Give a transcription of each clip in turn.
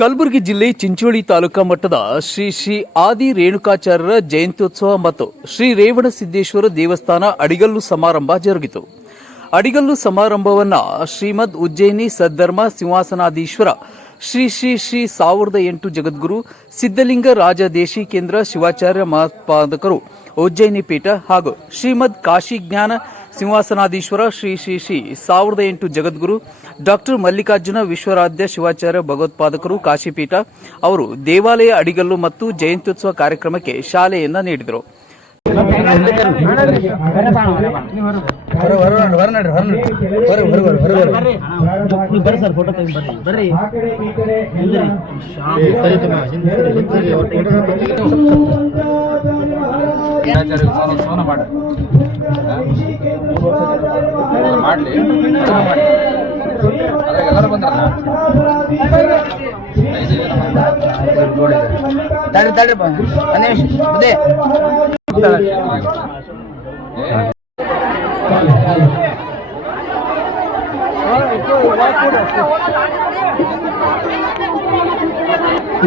ಕಲಬುರಗಿ ಜಿಲ್ಲೆ ಚಿಂಚೋಳಿ ತಾಲೂಕಾ ಮಟ್ಟದ ಶ್ರೀ ಶ್ರೀ ಆದಿ ರೇಣುಕಾಚಾರ್ಯರ ಜಯಂತ್ಯೋತ್ಸವ ಮತ್ತು ಶ್ರೀ ರೇವಣಸಿದ್ದೇಶ್ವರ ದೇವಸ್ಥಾನ ಅಡಿಗಲ್ಲು ಸಮಾರಂಭ ಜರುಗಿತು. ಅಡಿಗಲ್ಲು ಸಮಾರಂಭವನ್ನ ಶ್ರೀಮದ್ ಉಜ್ಜಯಿನಿ ಸದ್ಧರ್ಮ ಸಿಂಹಾಸನಾಧೀಶ್ವರ ಶ್ರೀ ಶ್ರೀ ಶ್ರೀ ಸಾವಿರದ ಎಂಟು ಜಗದ್ಗುರು ಸಿದ್ಧಲಿಂಗ ರಾಜ ದೇಶಿಕೇಂದ್ರ ಶಿವಾಚಾರ್ಯ ಮಹಾತ್ಪಾದಕರು ಉಜ್ಜಯಿನಿ ಪೀಠ ಹಾಗೂ ಶ್ರೀಮದ್ ಕಾಶಿ ಜ್ಞಾನ ಸಿಂಹಾಸನಾಧೀಶ್ವರ ಶ್ರೀ ಶ್ರೀ ಶ್ರೀ ಸಾವಿರದ ಎಂಟು ಜಗದ್ಗುರು ಡಾಕ್ಟರ್ ಮಲ್ಲಿಕಾರ್ಜುನ ವಿಶ್ವರಾಧ್ಯ ಶಿವಾಚಾರ್ಯ ಭಗವತ್ಪಾದಕರು ಕಾಶಿಪೀಠ ಅವರು ದೇವಾಲಯ ಅಡಿಗಲ್ಲು ಮತ್ತು ಜಯಂತ್ಯುತ್ಸವ ಕಾರ್ಯಕ್ರಮಕ್ಕೆ ಶಾಲೆಯನ್ನ ನೀಡಿದರು ಬರ್ರಿ ಸರ್ ಫೋಟೋ ತೆಗಿ ಬರ್ರಿ ಬರ್ರಿ ಸರಿ ಸೋನ ಮಾಡಿ ಮಾಡಲಿ ಅದ್ರಾಗ ಎಲ್ಲರೂ ಬಂದ್ರಲ್ಲ ಐದು ಜನ ತಡ್ರಿ ತಡ್ರಿಪ್ಪ ಒಂದ್ ನಿಮಿಷ ಅದೇ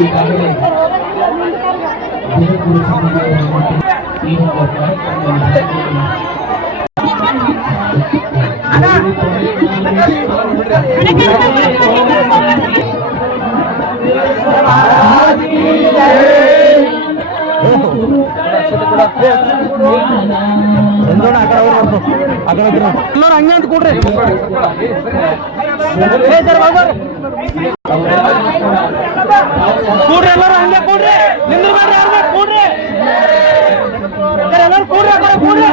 ಈಗಾಗಲೇ ಎಲ್ಲರೂ ಹಂಗೆ ಅಂತ ಕೊಡ್ರಿ ಕೂಡ್ರಿ ಎಲ್ಲರೂ ಹಂಗೆ ಕೂಡ್ರಿ ನಿಂದ್ರ ಮಾಡ್ರಿ ಯಾರು ಬೇಡ ಕೂಡ್ರಿ ಎಲ್ಲರೂ ಕೂಡ್ರಿ ಕೂಡ್ರಿ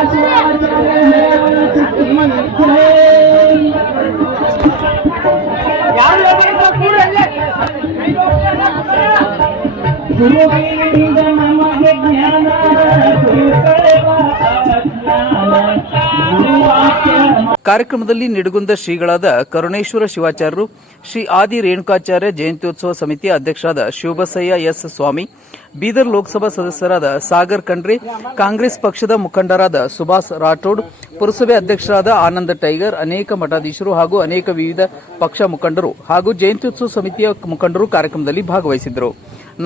ಯಾರು ಹೇಳ್ಬೇಕಿಲ್ಲ, ಕೂಡ್ರಿ ಅಲ್ಲೇ. ಗುರುವಿನಿಂದ ನಮಗೆ ಜ್ಞಾನ ಗುರುಕಳೆವ ಕಾರ್ಯಕ್ರಮದಲ್ಲಿ ನಿಡುಗುಂದ ಶ್ರೀಗಳಾದ ಕರುಣೇಶ್ವರ ಶಿವಾಚಾರ್ಯರು, ಶ್ರೀ ಆದಿ ರೇಣುಕಾಚಾರ್ಯ ಜಯಂತ್ಯೋತ್ಸವ ಸಮಿತಿಯ ಅಧ್ಯಕ್ಷರಾದ ಶಿವಬಸಯ್ಯ ಎಸ್ ಸ್ವಾಮಿ, ಬೀದರ್ ಲೋಕಸಭಾ ಸದಸ್ಯರಾದ ಸಾಗರ್ ಖಂಡ್ರೆ, ಕಾಂಗ್ರೆಸ್ ಪಕ್ಷದ ಮುಖಂಡರಾದ ಸುಭಾಸ್ ರಾಠೋಡ್, ಪುರಸಭೆ ಅಧ್ಯಕ್ಷರಾದ ಆನಂದ ಟೈಗರ್, ಅನೇಕ ಮಠಾಧೀಶರು ಹಾಗೂ ಅನೇಕ ವಿವಿಧ ಪಕ್ಷ ಮುಖಂಡರು ಹಾಗೂ ಜಯಂತ್ಯೋತ್ಸವ ಸಮಿತಿಯ ಮುಖಂಡರು ಕಾರ್ಯಕ್ರಮದಲ್ಲಿ ಭಾಗವಹಿಸಿದ್ದರು.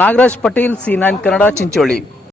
Nagaraj Patel, C nine Kannada, Chincholi.